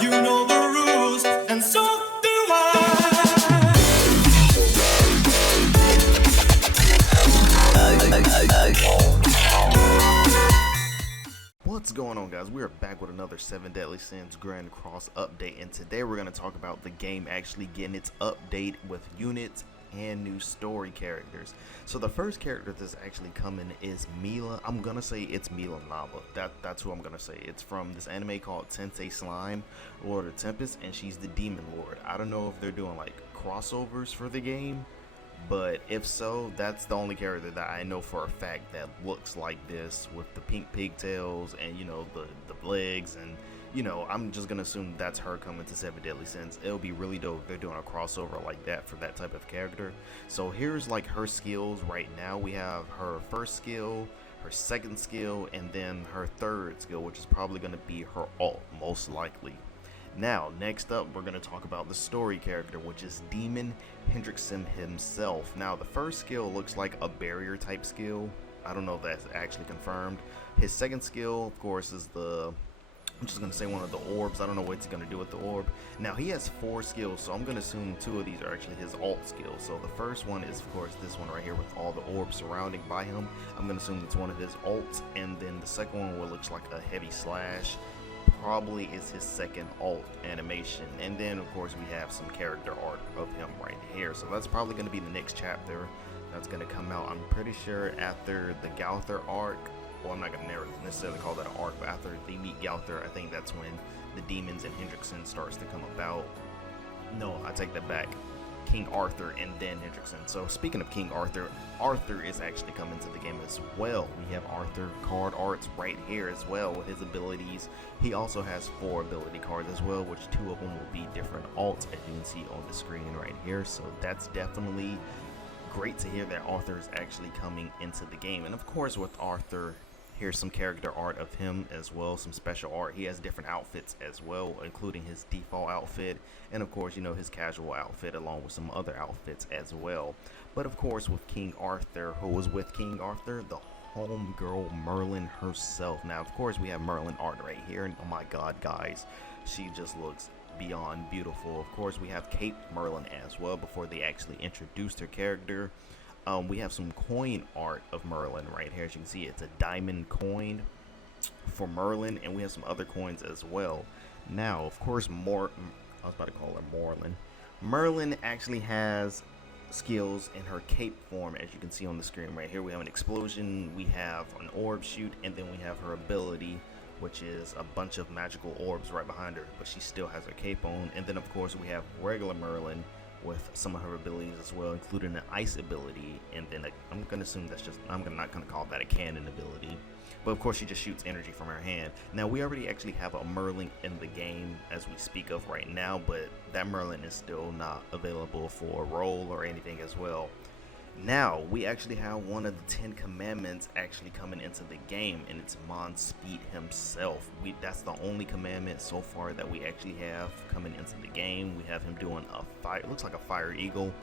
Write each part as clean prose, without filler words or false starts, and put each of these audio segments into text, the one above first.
You know the rules, and so do I. What's going on, guys? We are back with another 7 Deadly Sins Grand Cross update, and today we're going to talk about the game actually getting its update with units and new story characters. So the first character that's actually coming is Mila. I'm gonna say it's Mila Nava. That's who I'm gonna say. It's from this anime called Tensei Slime, Lord of Tempest, and she's the Demon Lord. I don't know if they're doing like crossovers for the game, but if so, that's the only character that I know for a fact that looks like this, with the pink pigtails and, you know, the legs, and, you know, I'm just gonna assume that's her coming to 7 Deadly Sins. It'll be really dope if they're doing a crossover like that for that type of character. So here's like her skills right now. We have her first skill, her second skill, and then her third skill, which is probably gonna be her ult, most likely. Now, next up, we're going to talk about the story character, which is Demon Hendrickson himself. Now, the first skill looks like a barrier type skill. I don't know if that's actually confirmed. His second skill, of course, is I'm just going to say one of the orbs. I don't know what he's going to do with the orb. Now, he has 4 skills, so I'm going to assume 2 of these are actually his ult skills. So the first one is, of course, this one right here with all the orbs surrounding by him. I'm going to assume it's one of his ults. And then the second one, what looks like a heavy slash, probably is his second ult animation. And then of course we have some character art of him right here, so that's probably going to be the next chapter that's going to come out. I'm pretty sure after the Gauther arc, well, I'm not going to necessarily call that an arc, but after they meet Gauther, I think that's when the demons and Hendrickson starts to come about. No, I take that back. King Arthur and then Hendrickson. So speaking of King Arthur, Arthur is actually coming to the game as well. We have Arthur card arts right here as well with his abilities. He also has 4 ability cards as well, which 2 of them will be different alts, as you can see on the screen right here. So that's definitely great to hear that Arthur is actually coming into the game. And of course with Arthur, here's some character art of him as well, some special art. He has different outfits as well, including his default outfit, and of course, you know, his casual outfit, along with some other outfits as well. But of course, with King Arthur, who was with King Arthur, the homegirl Merlin herself. Now, of course, we have Merlin art right here, and oh my god, guys, she just looks beyond beautiful. Of course, we have Cape Merlin as well before they actually introduced her character. We have some coin art of Merlin right here. As you can see, it's a diamond coin for Merlin, and we have some other coins as well. Now, of course, I was about to call her Merlin. Merlin actually has skills in her cape form, as you can see on the screen right here. We have an explosion, we have an orb shoot, and then we have her ability, which is a bunch of magical orbs right behind her, but she still has her cape on. And then, of course, we have regular Merlin with some of her abilities as well, including an ice ability, and then I'm gonna assume that's just, I'm not gonna call that a cannon ability, but of course she just shoots energy from her hand. Now, we already actually have a Merlin in the game as we speak of right now, but that Merlin is still not available for a role or anything as well. Now, we actually have one of the 10 commandments actually coming into the game, and it's Speed himself. That's the only commandment so far that we actually have coming into the game. We have him doing a fire, looks like a fire eagle,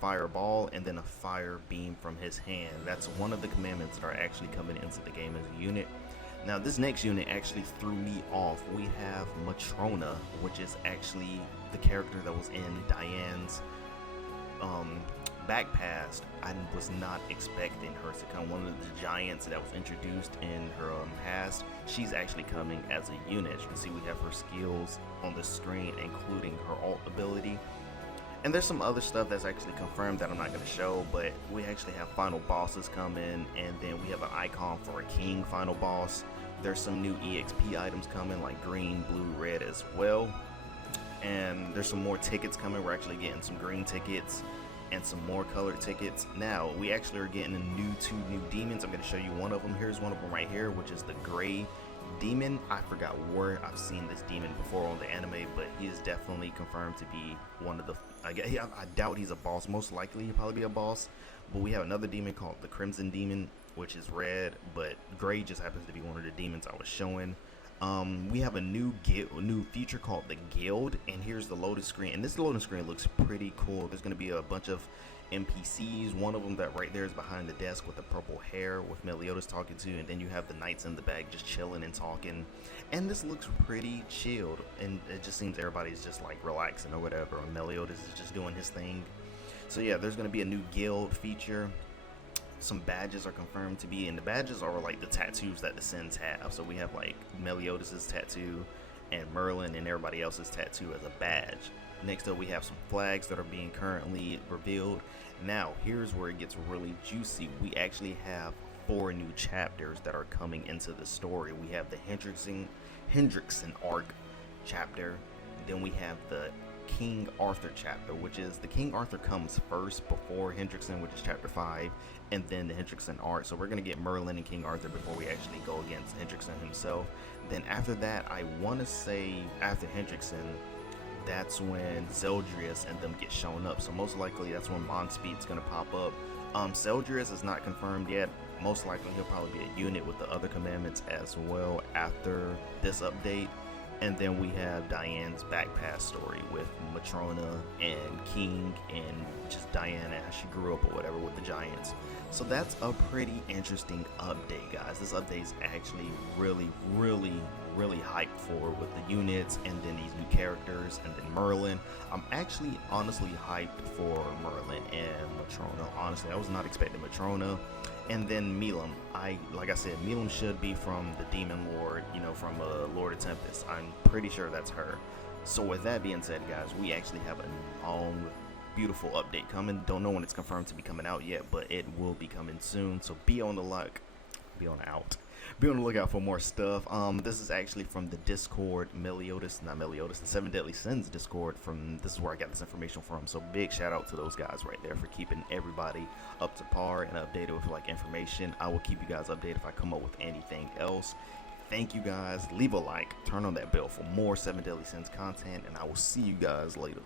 fireball, and then a fire beam from his hand. That's one of the commandments that are actually coming into the game as a unit. Now, this next unit actually threw me off. We have Matrona, which is actually the character that was in Diane's back past. I was not expecting her to come. One of the giants that was introduced in her past, she's actually coming as a unit. As you can see, we have her skills on the screen, including her ult ability. And there's some other stuff that's actually confirmed that I'm not going to show, but we actually have final bosses coming, and then we have an icon for a king final boss. There's some new EXP items coming, like green, blue, red as well. And there's some more tickets coming. We're actually getting some green tickets and some more colored tickets. Now, we actually are getting 2 new demons. I'm going to show you one of them. Here's one of them right here, which is the gray demon. I forgot where I've seen this demon before on the anime, but he is definitely confirmed to be one of the, I doubt he's a boss. Most likely he'll probably be a boss. But we have another demon called the Crimson Demon, which is red, but gray just happens to be one of the demons I was showing. We have a new feature called the Guild, and here's the loading screen, and this loading screen looks pretty cool. There's going to be a bunch of NPCs. One of them that right there is behind the desk with the purple hair with Meliodas talking to, and then you have the knights in the back just chilling and talking. And this looks pretty chilled, and it just seems everybody's just like relaxing or whatever, and Meliodas is just doing his thing. So yeah, there's going to be a new guild feature. Some badges are confirmed to be, and the badges are like the tattoos that the Sins have. So we have like Meliodas's tattoo and Merlin and everybody else's tattoo as a badge. Next up, we have some flags that are being currently revealed. Now, here's where it gets really juicy. We actually have 4 new chapters that are coming into the story. We have the Hendrickson arc chapter. Then we have the King Arthur chapter, which is the King Arthur comes first before Hendrickson, which is chapter 5, and then the Hendrickson arc. So we're going to get Merlin and King Arthur before we actually go against Hendrickson himself. Then after that, I want to say after Hendrickson, that's when ZELDRIS and them get shown up. So most likely that's when Monspeed's going to pop up. ZELDRIS is not confirmed yet. Most likely he'll probably be a unit with the other commandments as well after this update. And then we have Diane's backpass story with Matrona and King and just Diana, how she grew up or whatever with the giants. So that's a pretty interesting update, guys. This update is actually really hyped for with the units and then these new characters and then Merlin. I'm actually honestly hyped for Merlin and Matrona. Honestly, I was not expecting Matrona. And then Milam, like I said, Milam should be from the Demon Lord, you know, from Lord of Tempest. I'm pretty sure that's her. So with that being said, guys, we actually have a long, beautiful update coming. Don't know when it's confirmed to be coming out yet, but it will be coming soon. So be on the lookout for more stuff. This is actually from the Discord, the 7 Deadly Sins Discord. This is where I got this information from. So big shout out to those guys right there for keeping everybody up to par and updated with like information. I will keep you guys updated if I come up with anything else. Thank you guys. Leave a like, turn on that bell for more 7 Deadly Sins content, and I will see you guys later.